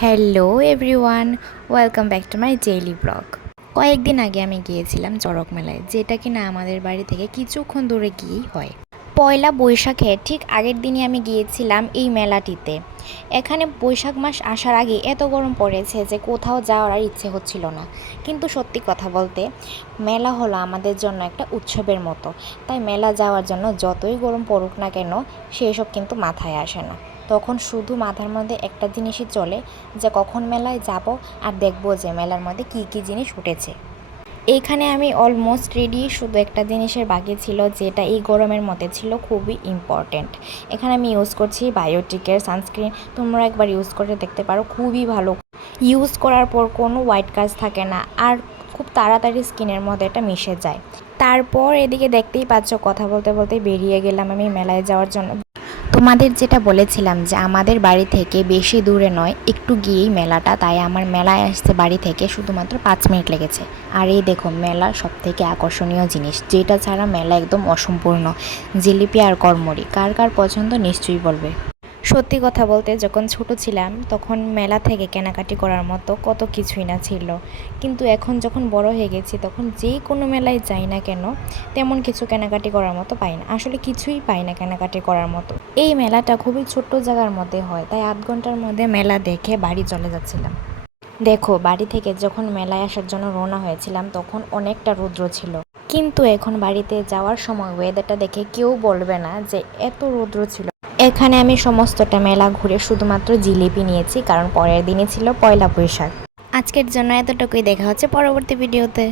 Hello everyone, welcome back to my daily blog. কয়েকদিন আগে আমি গিয়েছিলাম চড়ক মেলায়, যেটা কিনা আমাদের বাড়ি থেকে কিছুক্ষণ দূরে গিয়েই হয়। পয়লা বৈশাখের ঠিক আগের দিনই আমি গিয়েছিলাম এই মেলাটিতে। এখানে বৈশাখ মাস আসার আগে এত গরম পড়েছে যে কোথাও যাওয়ার আর ইচ্ছে হচ্ছিল না। কিন্তু সত্যি কথা বলতে মেলা হলো আমাদের জন্য একটা উৎসবের মতো, তাই মেলা যাওয়ার জন্য যতই গরম পড়ুক না কেন সেসব কিন্তু মাথায় আসে না। তখন শুধু মাথার মধ্যে একটা জিনিসই চলে, যে কখন মেলায় যাব আর দেখবো যে মেলার মধ্যে কী কী জিনিস উঠেছে। এইখানে আমি অলমোস্ট রেডি, শুধু একটা জিনিসের বাকি ছিল, যেটা এই গরমের মধ্যে ছিল খুবই ইম্পর্ট্যান্ট। এখানে আমি ইউজ করছি বায়োটিকের সানস্ক্রিন। তোমরা একবার ইউজ করে দেখতে পারো, খুবই ভালো। ইউজ করার পর কোনো হোয়াইট কাজ থাকে না, আর খুব তাড়াতাড়ি স্কিনের মধ্যে এটা মিশে যায়। তারপর এদিকে দেখতেই পাচ্ছ, কথা বলতে বলতে বেরিয়ে গেলাম আমি মেলায় যাওয়ার জন্য। তোমাদের যেটা বলেছিলাম যে আমাদের বাড়ি থেকে বেশি দূরে নয়, একটু গিয়েই মেলাটা, তাই আমার মেলায় আসতে বাড়ি থেকে শুধুমাত্র 5 মিনিট লেগেছে। আর এই দেখো মেলার সবথেকে আকর্ষণীয় জিনিস, যেটা ছাড়া মেলা একদম অসম্পূর্ণ, জিলিপি আর কড়মড়ি। কার কার পছন্দ নিশ্চয়ই বলবে। সত্যি কথা বলতে যখন ছোট ছিলাম তখন মেলা থেকে কেনাকাটি করার মতো কত কিছুই না ছিল, কিন্তু এখন যখন বড় হয়ে গেছি তখন যেই কোনো মেলায় যাই না কেন তেমন কিছু কেনাকাটি করার মতো পাই না, আসলে কিছুই পাই না কেনাকাটি করার মতো। এই মেলাটা খুবই ছোট্ট জায়গার মধ্যে হয়, তাই আধ ঘন্টার মধ্যে মেলা দেখে বাড়ি চলে যাচ্ছিলাম। দেখো, বাড়ি থেকে যখন মেলায় আসার জন্য রওনা হয়েছিলাম তখন অনেকটা রৌদ্র ছিল, কিন্তু এখন বাড়িতে যাওয়ার সময় ওয়েদারটা দেখে কেউ বলবে না যে এত রৌদ্র ছিল। এখানে আমি সমস্তটা মেলা ঘুরে শুধুমাত্র জিলিপি নিয়েছি, কারণ পরের দিনই ছিল পয়লা বৈশাখ। আজকের জন্য এতটুকুই, দেখা হচ্ছে পরবর্তী ভিডিওতে।